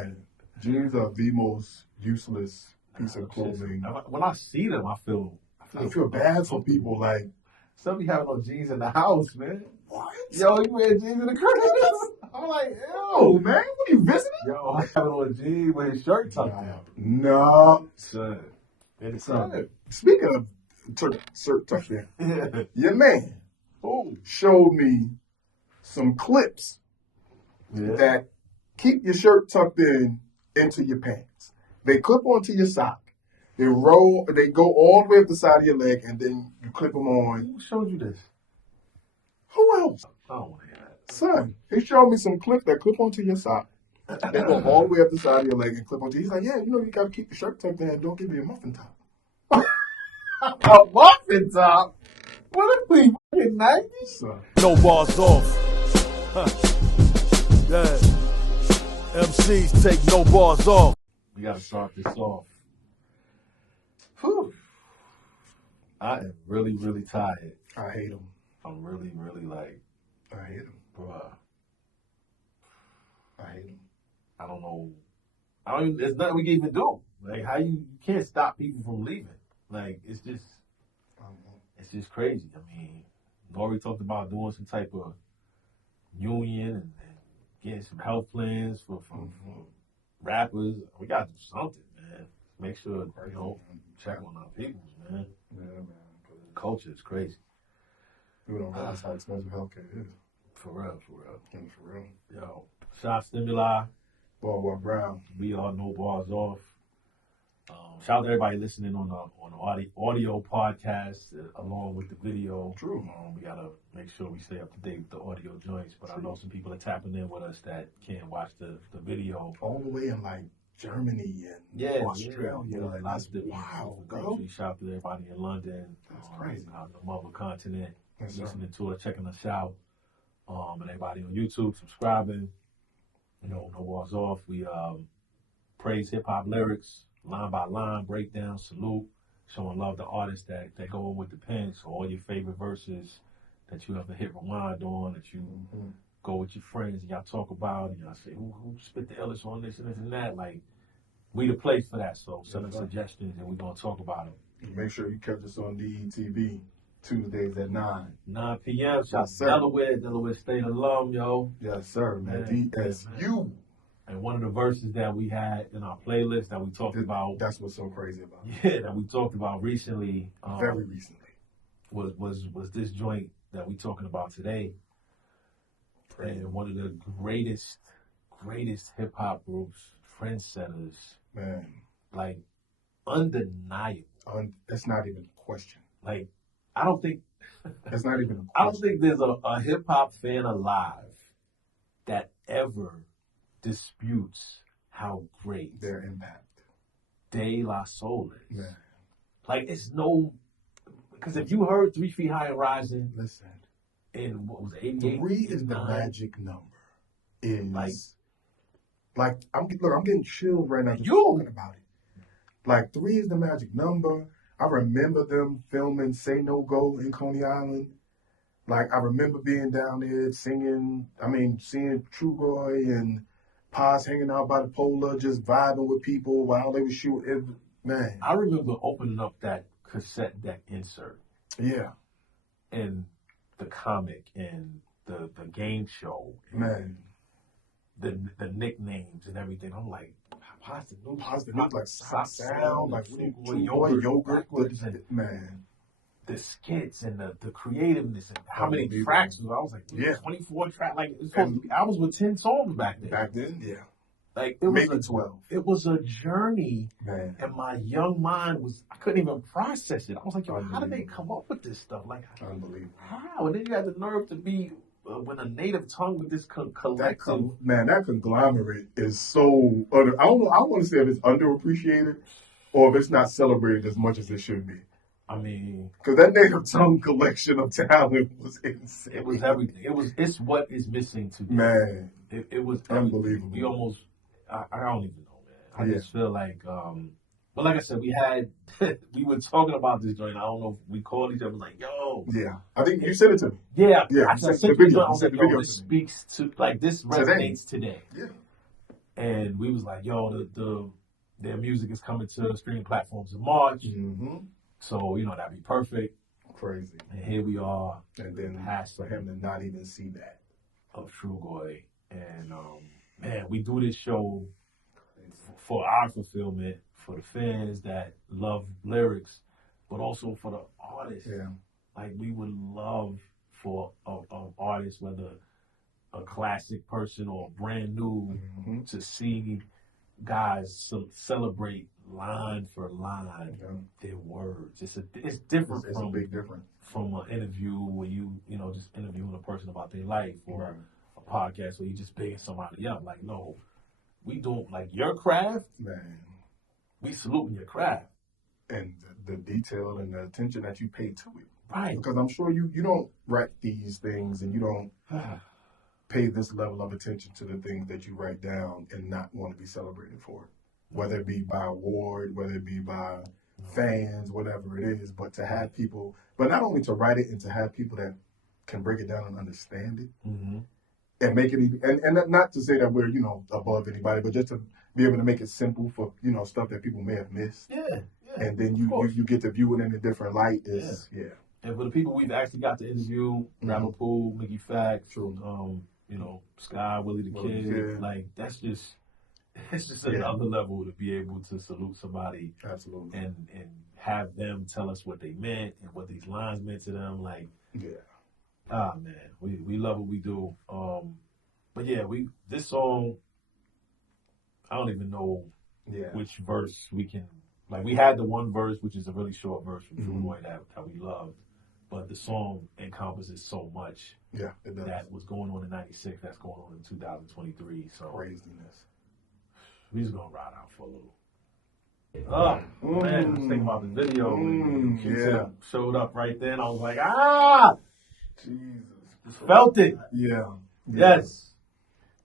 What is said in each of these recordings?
And jeans are the most useless piece of clothing. When I see them, I feel bad for people. Like, some be having no jeans in the house, man. What? Yo, you wear jeans in the crib? I'm like, yo, man, what are you visiting? Yo, I'm having on jeans with his shirt tucked down. No. Son. Speaking of shirt tucked in, your man showed me some clips that keep your shirt tucked in into your pants. They clip onto your sock. They go all the way up the side of your leg, and then you clip them on. Who showed you this? Who else? I don't want to hear that. Son, he showed me some clips that clip onto your sock. They go all the way up the side of your leg and clip onto. He's like, yeah, you got to keep your shirt tucked in and don't give me a muffin top. A muffin top? What if we fucking 90s? No bars off. Yeah. MCs take no bars off. We got to start this off. Whew. I am really, really tired. I hate him. I'm really, really like. I hate him. Bruh. I hate him. I don't know. There's nothing we can even do. Like, you can't stop people from leaving. Like, it's just crazy. I mean, Nori talked about doing some type of union and getting some health plans for rappers. We got to do something, man. Make sure, check on our peoples, man. Yeah, man. The culture is crazy. People don't realize how expensive healthcare is. For real. For real. Yo, Shop Stimuli. Boy Brown. We are No Bars Off. Shout out to everybody listening on the audio podcast along with the video. True. We gotta make sure we stay up to date with the audio joints. But I know some people are tapping in with us that can't watch the video. All the way in like Germany and Australia. Yeah, lots of different countries. Shout out to everybody in London. That's crazy. On the mother continent, listening sir. to us, checking us out. And everybody on YouTube, subscribing. No Bars Off. We praise hip hop lyrics, line by line, breakdown, salute, showing love to artists that go in with the pen. So all your favorite verses that you have to hit rewind on, that you go with your friends and y'all talk about, and y'all say, who spit the illest on this and that? Like, we the place for that. So send us suggestions and we're going to talk about them. Make sure you catch us on DETV Tuesdays at 9 p.m. Shout out to Delaware State alum, yo. Yes, sir, man. DSU. And one of the verses that we had in our playlist that we talked about. That's what's so crazy about it. Yeah, that we talked about recently. Very recently. Was this joint that we talking about today. And one of the greatest hip hop groups, trendsetters. Man. Like, undeniable. That's not even a question. Like, I don't think. That's not even a question. I don't think there's a hip hop fan alive that ever disputes how great their impact De La Soul is. Man. Like, it's no, because if you heard 3 Feet High and Rising, listen, in what was it, 88? 3 is the magic number. I'm getting chilled right now just talking about it. Like, 3 is the magic number. I remember them filming Say No Go in Coney Island. Like, I remember being down there seeing Trugoy and Paz hanging out by the Polar, just vibing with people while they were shooting. Man. I remember opening up that cassette deck insert. Yeah. And the comic and the game show. Man. The nicknames and everything. I'm like, Positive News, like Sound, like Yogurt, man. The skits and the creativeness and how many tracks. I was like, 24 tracks. Like, I was with 10 songs back then. Back then, yeah. Like, maybe 12. It was a journey, man. And my young mind I couldn't even process it. I was like, yo, how did they come up with this stuff? Like, unbelievable. How? And then you had the nerve to be with a native tongue with this collective. That conglomerate is so. I want to say if it's underappreciated or if it's not celebrated as much as it should be. I mean, because that native tongue collection of talent was insane. It was everything. It's what is missing today. Man, it was unbelievable. We almost. I don't even know, man. I just feel like. But like I said, we were talking about this joint. I don't know if we called each other like, yo. Yeah. I think you said it to me. Yeah. Yeah. I sent the video. This speaks to, like, this resonates today. Yeah. And we was like, yo, their music is coming to streaming platforms in March. So, you know, that'd be perfect. Crazy. And here we are. And then for him to not even see that. Of Trugoy. And, man, we do this show for our fulfillment, for the fans that love lyrics, but also for the artists. Yeah. Like, we would love for an artist, whether a classic person or brand new, to see guys celebrate line for line their words. It's different. It's a big difference from an interview where you know, just interviewing a person about their life, or a podcast where you just bigging somebody up. Like, no, we don't, like, your craft, man. We saluting your craft and the detail and the attention that you pay to it. Right. Because I'm sure you don't write these things and you don't pay this level of attention to the things that you write down and not want to be celebrated for it. Whether it be by award, whether it be by fans, whatever it is, but to have people, but not only to write it and to have people that can break it down and understand it and make it, and not to say that we're, you know, above anybody, but just to be able to make it simple for, you know, stuff that people may have missed. Yeah. And then you get to view it in a different light. And for the people we've actually got to interview, Rapper Pool, Mickey Fax, you know, Sky, Willie the Kid, like, it's just another level to be able to salute somebody. Absolutely. And have them tell us what they meant and what these lines meant to them. Like, man, we love what we do. But yeah, this song, I don't even know which verse we can, like, we had the one verse, which is a really short verse from True Boy that we loved. But the song encompasses so much that was going on in 96, that's going on in 2023. So craziness. We just gonna ride out for a little. Oh man, I was thinking about the video when Q-Tip showed up right then. I was like, Jesus, just felt it. Yes,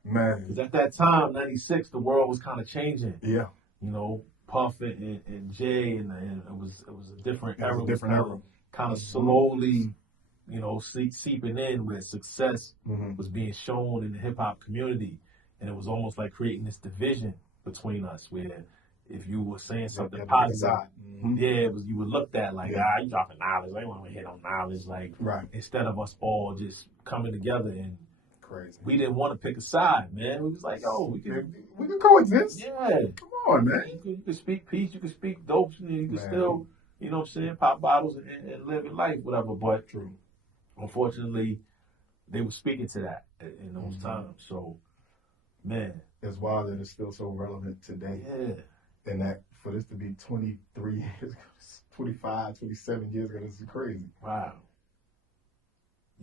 man. Because at that time, 96, the world was kind of changing. You know, Puff and Jay, and it was a different era. A different era. Kind of slowly, you know, seeping in where success was being shown in the hip hop community, and it was almost like creating this division between us, where if you were saying something positive, you were looked at like, you dropping knowledge. I ain't want to hit on knowledge. Like, instead of us all just coming together and we didn't want to pick a side, man. We was like, yo, we can coexist. Yeah, come on, man. You can speak peace. You can speak dope. You can still, you know what I'm saying, pop bottles and live your life, whatever. But unfortunately, they were speaking to that in those times. So, man, it's wild that it's still so relevant today. And that for this to be 23 years, 25, 27 years ago, this is crazy. Wow.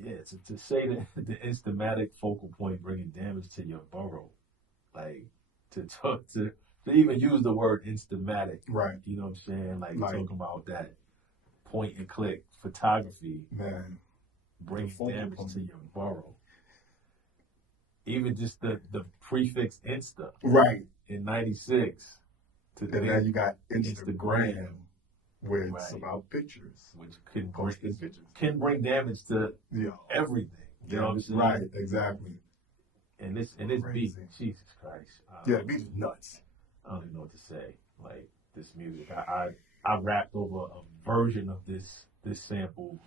Yeah, to say that the instamatic focal point bringing damage to your borough, like to even use the word instamatic, you know what I'm saying? Like talking about that point and click photography, man, bringing damage to your borough. Even just the prefix Insta, in 96. And now you got Instagram, where it's about pictures, which can bring damage to everything. You know what I'm saying? Exactly. And this beat, Jesus Christ. The beat is nuts. I don't even know what to say. Like, this music, I rapped over a version of this sample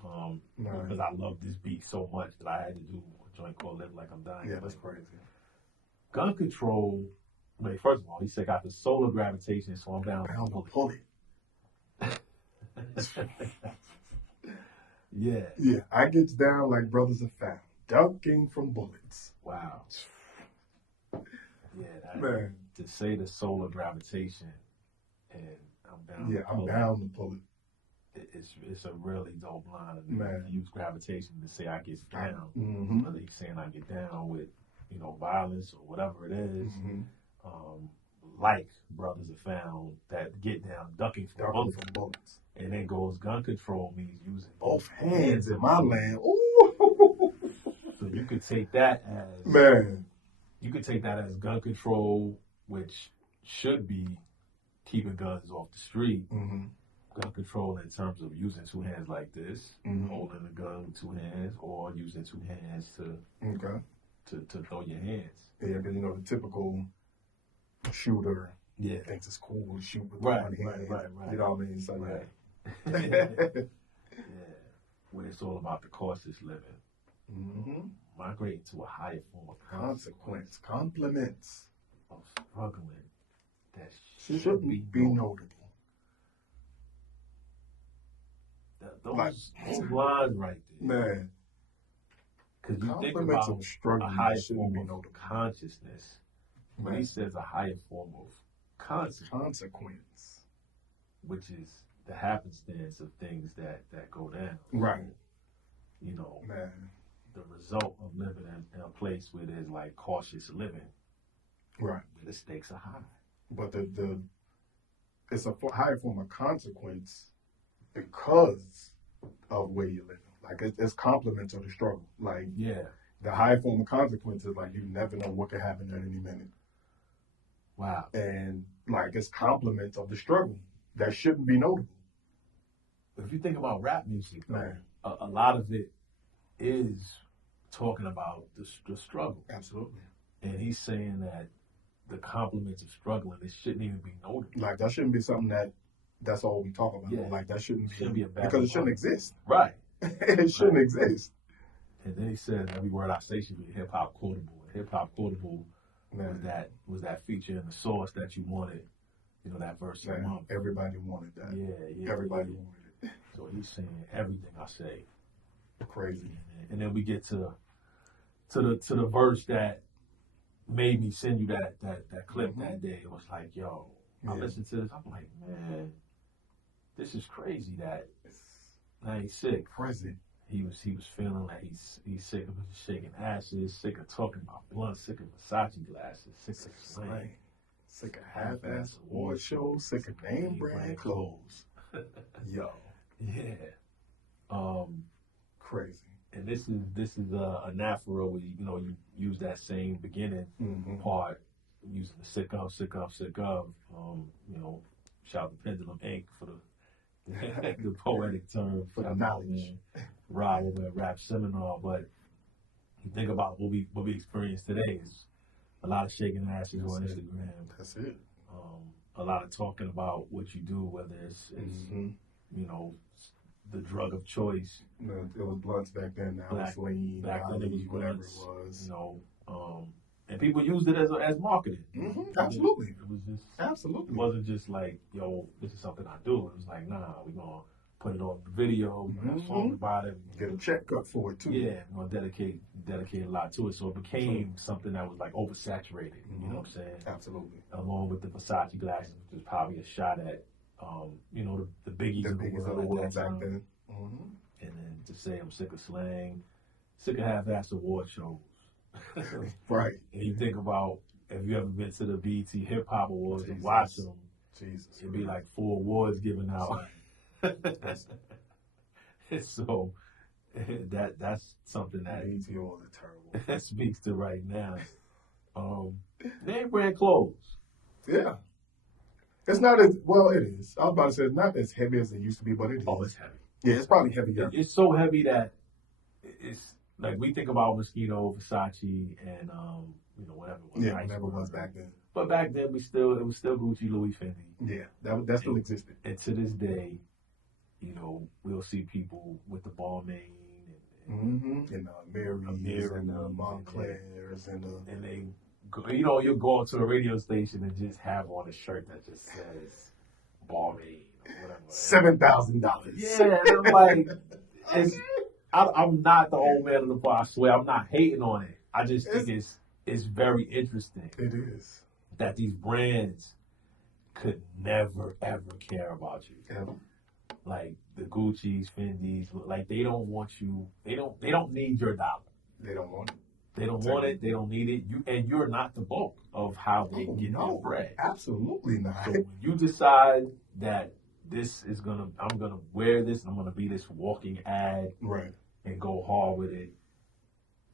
because I love this beat so much that I had to do a joint called "Live Like I'm Dying." Yeah, that's crazy. Gun Control. Wait, first of all, he said got the solar gravitation, so I'm down to pull it. Yeah, I gets down like brothers are found, dunking from bullets. Wow. Yeah, man. To say the solar gravitation, and I'm down. Yeah, I'm down to pull it. It's a really dope line. Man, use gravitation to say I get down. Whether he's saying I get down with, you know, violence or whatever it is. Like brothers are found that get down ducking from bullets. And then goes gun control means using both hands in my land. Ooh. So you could take that as gun control, which should be keeping guns off the street. Gun control in terms of using two hands like this, holding a gun with two hands, or using two hands to throw your hands. Yeah, because you know the typical shooter Yeah. thinks it's cool to shoot with Right, one hand. right. You know what I mean? So, Right. yeah. Yeah. Where it's all about the cautious living. Mm-hmm. Migrating to a higher form of Consequence. Compliments. of struggling that Shouldn't be notable. Those lines right there. Man. Because you think Compliments about of struggling a higher shouldn't form be of notable. consciousness. When he says a higher form of Consequence. which is the happenstance of things that go down. Right. You know, Man. the result of living in a place where there's like cautious living. Right. Where the stakes are high. But it's a higher form of consequence because of where you're living. Like it's complements of the struggle. Like the high form of consequence is like you never know what could happen at any minute. Wow. And like it's complements of the struggle that shouldn't be notable. If you think about rap music, though, Man. a lot of it is talking about the struggle. Absolutely. And he's saying that the compliments of struggling, it shouldn't even be notable. Like that shouldn't be something that's all we talk about. Yeah. Like that shouldn't be a bad because it shouldn't exist. Right. It shouldn't exist. And then he said every word I say should be hip hop quotable. Hip hop quotable was that feature in the source that you wanted. You know, that verse of the month. Everybody wanted that. Yeah. Everybody wanted it. So he's saying everything I say. Crazy. And then we get to the verse that made me send you that clip that day. It was like, yo, I listened to this. I'm like, man, this is crazy that now he's sick. Present. He was feeling like he's sick of shaking ashes, sick of talking about blood, sick of Versace glasses, sick of slang, sick of half-ass award shows, sick of name brand clothes. Yo. Yeah. Crazy. And this is an afro where you use that same beginning part using the sick of. Shout out to Pendulum Inc. for the poetic term for the knowledge. Rob over at Rap Seminar, but you think about what we experience today is a lot of shaking asses on Instagram. That's it. A lot of talking about what you do, whether it's the drug of choice. It was blunts back then. Now it's lean, back then it was whatever blunts, it was. And people used it as marketing. Absolutely. It was just absolutely. It wasn't just like, yo, this is something I do. It was like, nah, we're gonna put it on the video. We're gonna have songs about it. Get a check cut for it too. Yeah, we're gonna dedicate a lot to it. So it became something that was like oversaturated. You know what I'm saying? Absolutely. Along with the Versace glasses, which was probably a shot at the biggies of the world back then. And then to say I'm sick of slang, sick of half-ass award shows. Right. And you think about, if you ever been to the BET Hip Hop Awards and watch them, it'd be like 4 awards given out. So that's something that BET Awards are terrible. That speaks to right now. Name brand clothes. Yeah. It's not as well. It is. I was about to say it's not as heavy as it used to be, but it is. Oh, it's heavy. Yeah, it's probably heavier. It's so heavy that it's like we think about Mosquito, Versace, and whatever it was. Yeah, whatever it was back then. But back then it was still Gucci, Louis, Fendi. Yeah, that still existed. And to this day, we'll see people with the Balmain and Mary's and the Montclairs and they. You'll go into a radio station and just have on a shirt that just says Balmain or whatever. $7,000. Yeah, and I'm like, I'm not the old man of the bar. I swear, I'm not hating on it. I just think it's very interesting. It is that these brands could never ever care about you. Ever. Like the Gucci's, Fendi's, like they don't want you. They don't need your dollar. They don't want it. They don't want it. They don't need it. You're not the bulk of how they get their bread. Absolutely not. So when you decide that I'm gonna wear this, and I'm gonna be this walking ad, right, and go hard with it.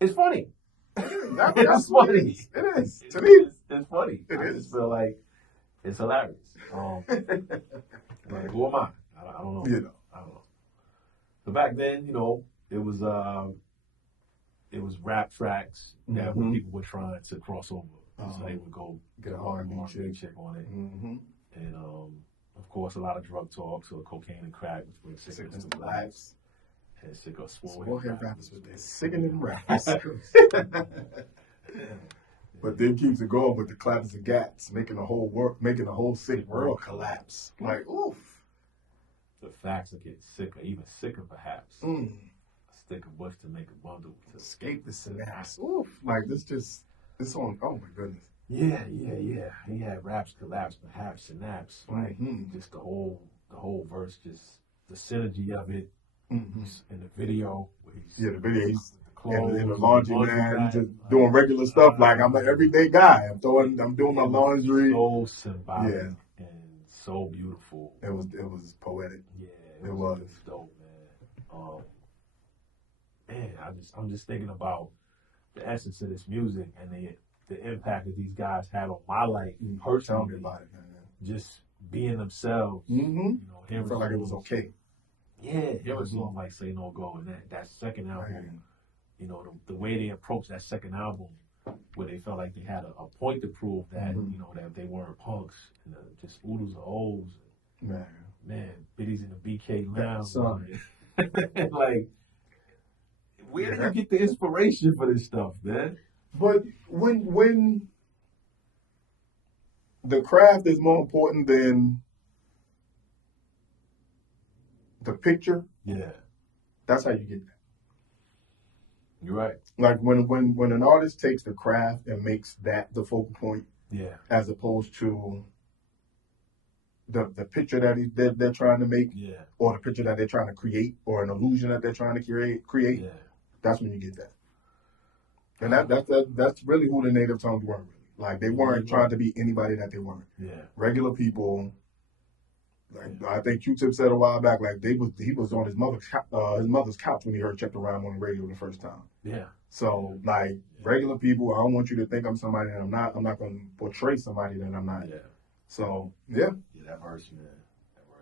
It's funny. That's funny. It is. To me, it's funny. I just feel like it's hilarious. Like, who am I? I don't know. I don't know. So back then, it was rap tracks that when people were trying to cross over. So they would go get an R&B chick on it. Mm-hmm. And of course, a lot of drug talk, so cocaine and crack, which brings sickness to lives. And sick of swole head rappers with their sickening raps. But then keeps it going with the claps and gats, making the whole city world collapse. Like, oof. The facts are getting sicker, even sicker perhaps. A stick of bush to make a bundle to escape the synapse. Oof. Like this song, oh my goodness. Yeah. He had raps collapse, perhaps synapse. Like just the whole verse, just the synergy of it. In the video, the video, he's in the laundry man, he's just doing regular stuff. Like I'm an everyday guy. I'm doing my laundry. So symbolic and so beautiful. It was poetic. Yeah, it was dope, man. I'm just thinking about the essence of this music and the impact that these guys had on my life personally. Tell me about it, man. Just being themselves. You know, I felt like it was okay. Yeah, there was songs like Say No Go and that second album, you know, the way they approached that second album, where they felt like they had a point to prove that, you know, that they weren't punks, and just oodles of O's. Man, Biddy's in the BK Lounge. Like, where did you get the inspiration for this stuff, man? But when the craft is more important than the picture, that's how you get that. You're right. Like when an artist takes the craft and makes that the focal point, as opposed to the picture that they're trying to make, or the picture that they're trying to create, or an illusion that they're trying to create, that's when you get that. And that's really who the Native Tongues were. Really. Like they weren't trying to be anybody that they weren't. Regular people. Like I think Q-Tip said a while back, like he was on his mother's couch when he heard Check the Rhyme on the radio the first time. So like regular people, I don't want you to think I'm somebody that I'm not. I'm not going to portray somebody that I'm not. So that verse, man.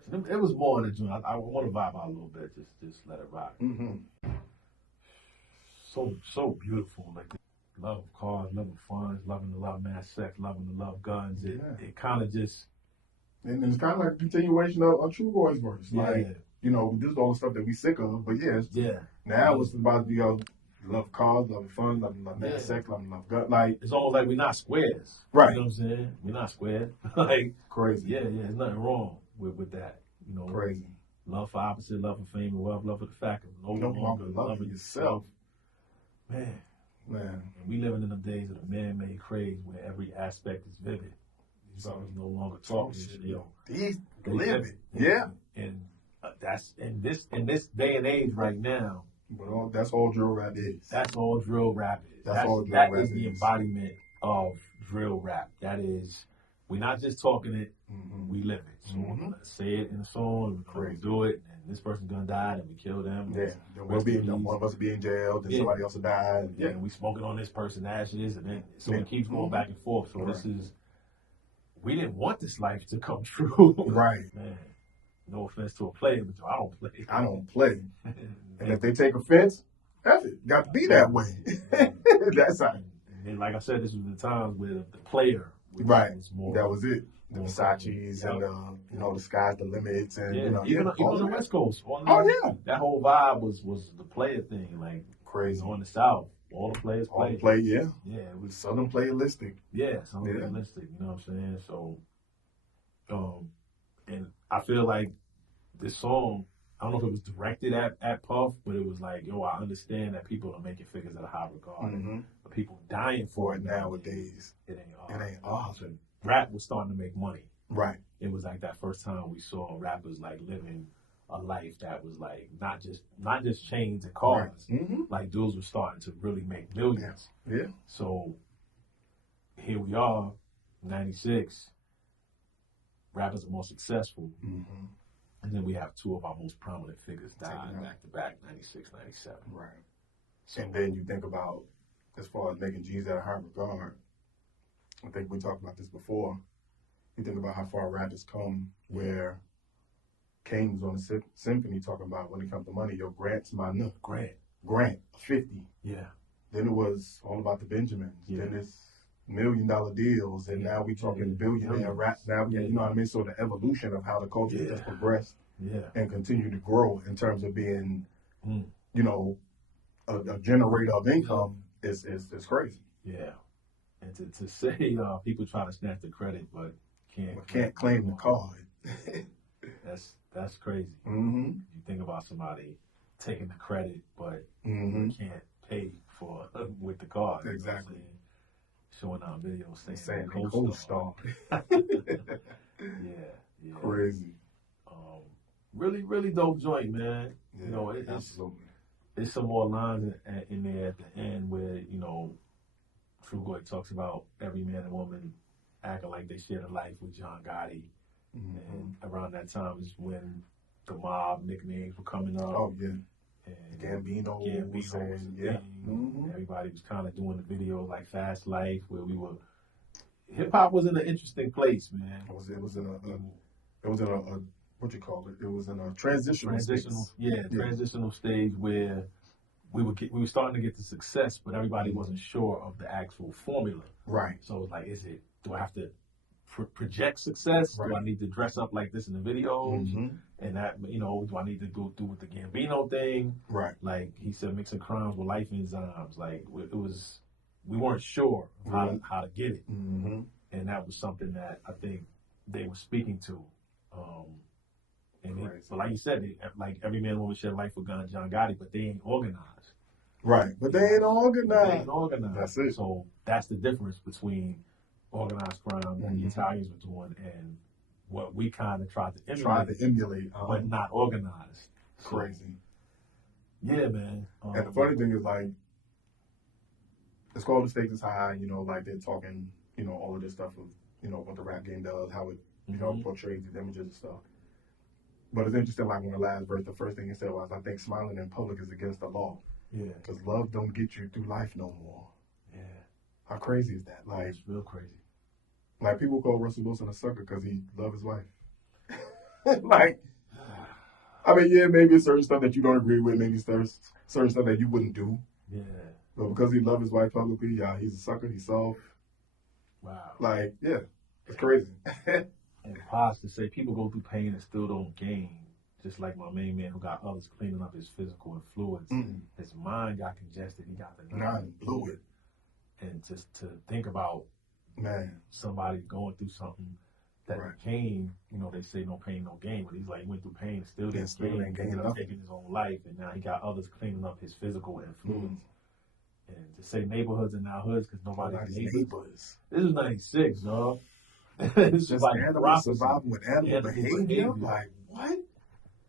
That verse. It was more than June. I want to vibe out a little bit. Just let it rock. So beautiful. Like love of cars, love of funds, loving to love mass sex, loving to love guns. It kind of just. And it's kind of like a continuation of True Boy's verse. Like, you know, this is all the stuff that we sick of, but now it's about, you know, love cars, love fun, love sex, love gut. Like, it's almost like we're not squares. Right. You know what I'm saying? We're not squares. Like, crazy. Yeah, there's nothing wrong with that. You know, crazy. Love for opposite, love for fame and wealth, love for the fact of no longer loving yourself. Man. And we living in the days of the man-made craze where every aspect is vivid. Something's no longer talking. These live it. Yeah. And that's in this day and age right now. But that's all drill rap is. That's all drill rap is. That is the embodiment of drill rap. That is, we're not just talking it, we live it. So we're gonna say it in a song, we're gonna do it, and this person's gonna die, and we kill them. Yeah. One of us will be in jail, then somebody else will die. And we smoking on this person's ashes, and then so it keeps going back and forth. So this is. We didn't want this life to come true. Right. Man, no offense to a player, but I don't play. I don't play. And if they take offense, that's it. Got to be that way. That's how. And like I said, this was the times where the player was more. That was it. The Versace's and the sky's the limits and even on the West Coast. That whole vibe was the player thing, like crazy. On the South. All the players play. Yeah, it was Southern playalistic. Yeah, Southern playalistic, you know what I'm saying? So, and I feel like this song, I don't know if it was directed at Puff, but it was like, I understand that people are making figures at a high regard. But people dying for it nowadays. It ain't awesome. Rap was starting to make money. Right. It was like that first time we saw rappers like living a life that was like not just chains and cars. Like dudes were starting to really make millions. Yeah. So here we are, 96. Rappers are more successful. And then we have two of our most prominent figures die back to back, 96, 97. Right. So, and then you think about, as far as making G's at a high regard, I think we talked about this before. You think about how far rap has come where Kane was on the symphony talking about when it comes to money, Grant's my nut. Grant, 50. Yeah. Then it was all about the Benjamins. Yeah. Then it's million-dollar deals, and now we talking billionaire rap. Now, you know what I mean? So the evolution of how the culture has progressed and continue to grow in terms of being, you know, a generator of income is crazy. Yeah. And to say people try to snatch the credit but can't claim the card. that's crazy. Mm-hmm. You think about somebody taking the credit but can't pay for with the card. Exactly. You know, showing out videos saying co-star. Yeah. Crazy. Really, really dope joint, man. Yeah, you know, absolutely. There's some more lines in there at the end where, you know, Trugoy talks about every man and woman acting like they shared a life with John Gotti. And around that time is when the mob nicknames were coming up. Oh, yeah. And Gambino was saying, Everybody was kind of doing the videos like Fast Life, where we were. Hip hop was in an interesting place, man. It was in a what you call it? It was in a transitional stage. Transitional stage where we were starting to get the success, but everybody wasn't sure of the actual formula. Right. So it's like, do I have to project success? Right. Do I need to dress up like this in the videos? And that, you know, do I need to go do with the Gambino thing? Right. Like he said, mixing crimes with life enzymes. Like we weren't sure how to get it. And that was something that I think they were speaking to. But like you said, like every man and woman shared life with John Gotti, but they ain't organized. Right. But they ain't organized. They ain't organized. That's it. So that's the difference between organized crime that the Italians were doing and what we kind of tried to emulate, but not organized. Crazy. Yeah, man. And the funny thing is, like, it's called The Stakes is High, you know, like they're talking, you know, all of this stuff of, you know, what the rap game does, how it, you know, portrays these images and stuff. But it's interesting, like, when the last verse, the first thing he said was, I think smiling in public is against the law. Yeah. Because love don't get you through life no more. Yeah. How crazy is that? Like, it's real crazy. Like, people call Russell Wilson a sucker because he loved his wife. Like, I mean, yeah, maybe it's certain stuff that you don't agree with, maybe certain stuff that you wouldn't do. Yeah. But because he loved his wife publicly, yeah, he's a sucker, he's soft. Wow. Like, yeah, it's crazy. And pause to say people go through pain and still don't gain. Just like my main man who got others cleaning up his physical influence. His mind got congested, he got the fluid. And just to think about somebody going through something that became, you know, they say no pain, no gain, but he's like, he went through pain and still didn't gain, ended up taking his own life, and now he got others cleaning up his physical influence. And to say neighborhoods are now hoods because nobody's neighbors. This is 96, dog. It's just like animals surviving with animal behavior. Like, what?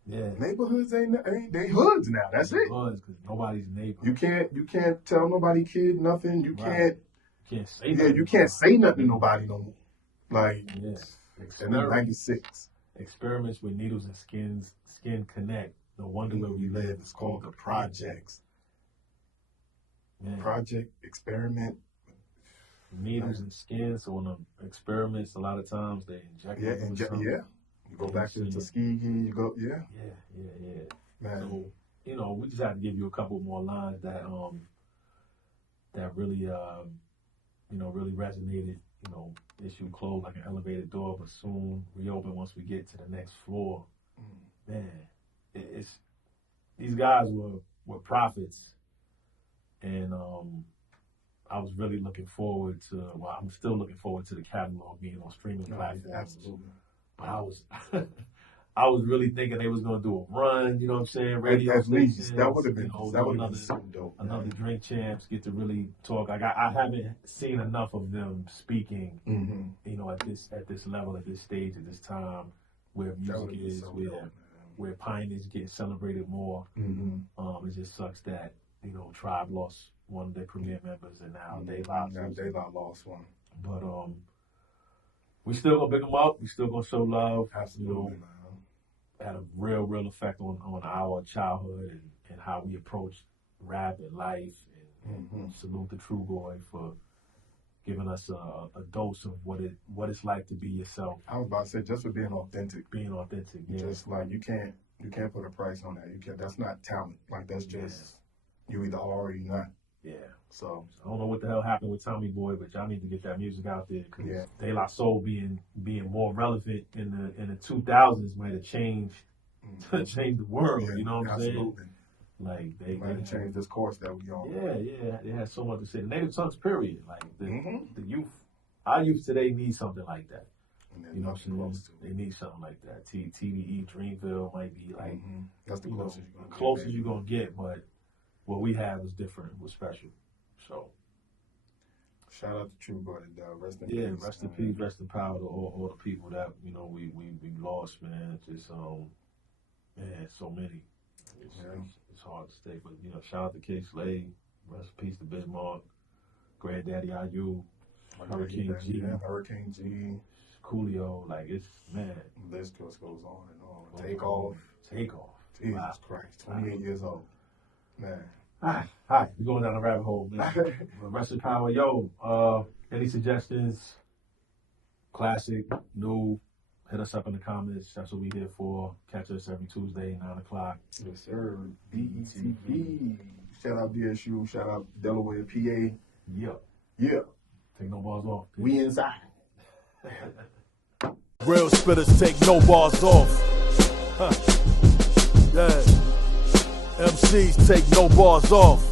Yeah. Neighborhoods ain't they hoods now. That's it. Hoods because nobody's neighbor. You can't tell nobody kid nothing. You can't say nothing. You can't say nothing to nobody no more. Like, and then 96. Experiments with needles and skin connect. No wonder where we live. It's called the projects. Project, experiment. Needles and skin. So on the experiments, a lot of times they inject. You go back to Tuskegee. You go. Yeah. Man. So you know, we just had to give you a couple more lines that really really resonated. You know, issue closed like an elevated door, but soon reopen once we get to the next floor. Man, it's these guys were prophets, and I was really looking forward to. Well, I'm still looking forward to the catalog being on streaming platforms. Absolutely. But I was really thinking they was gonna do a run. You know what I'm saying? Radio at stations. Least that would have been something dope. Another Drink Champs get to really talk. I haven't seen enough of them speaking. You know, at this level, at this stage, at this time, where music is, where pioneers get celebrated more. It just sucks that Tribe lost one of their premier members, and now they lost one. But we still gonna pick them up. We still gonna show love. Absolutely, man. Had a real effect on our childhood and how we approached rap and life. And salute the Trugoy for giving us a dose of what it's like to be yourself. I was about to say, just for being authentic. Yeah. Just like you can't put a price on that. You can't. That's not talent. Like that's just you either are or you're not. Yeah. So I don't know what the hell happened with Tommy Boy, but y'all need to get that music out there because Yeah. De La Soul being more relevant in the 2000s might have changed changed the world. yeah, You know what I'm saying? absolutely. Like they Might have changed this course that we on. Yeah, they had so much to say. The native tongues, period. Like Mhm. the youth, our youth today need something like that. And then You know what I'm close saying? to They need something like that. TDE, Dreamville might be like That's the you know, closest you're the gonna closest get. you're gonna get, but what we have was different, was special. So Shout out to True Brother, dog. Rest in yeah, peace. rest in peace, rest in power to all the people that we lost, man. Just man, so many. It's hard to say, but shout out to K Slade, rest in peace to Bismarck, Granddaddy IU, Hurricane G, Hurricane G, Coolio, like it's man. The list just goes on and on. Takeoff. Jesus Wow. Christ, 28 years old, man. Hi, we're going down the rabbit hole, man. Rest in power, yo. Any suggestions? Classic, new? Hit us up in the comments. That's what we here for. Catch us every Tuesday, 9 o'clock. Yes, sir. BETV. Shout out BSU. Shout out Delaware, PA. Yeah. Take no balls off. We inside. Real spitters take no bars off. Yeah. MCs take no bars off.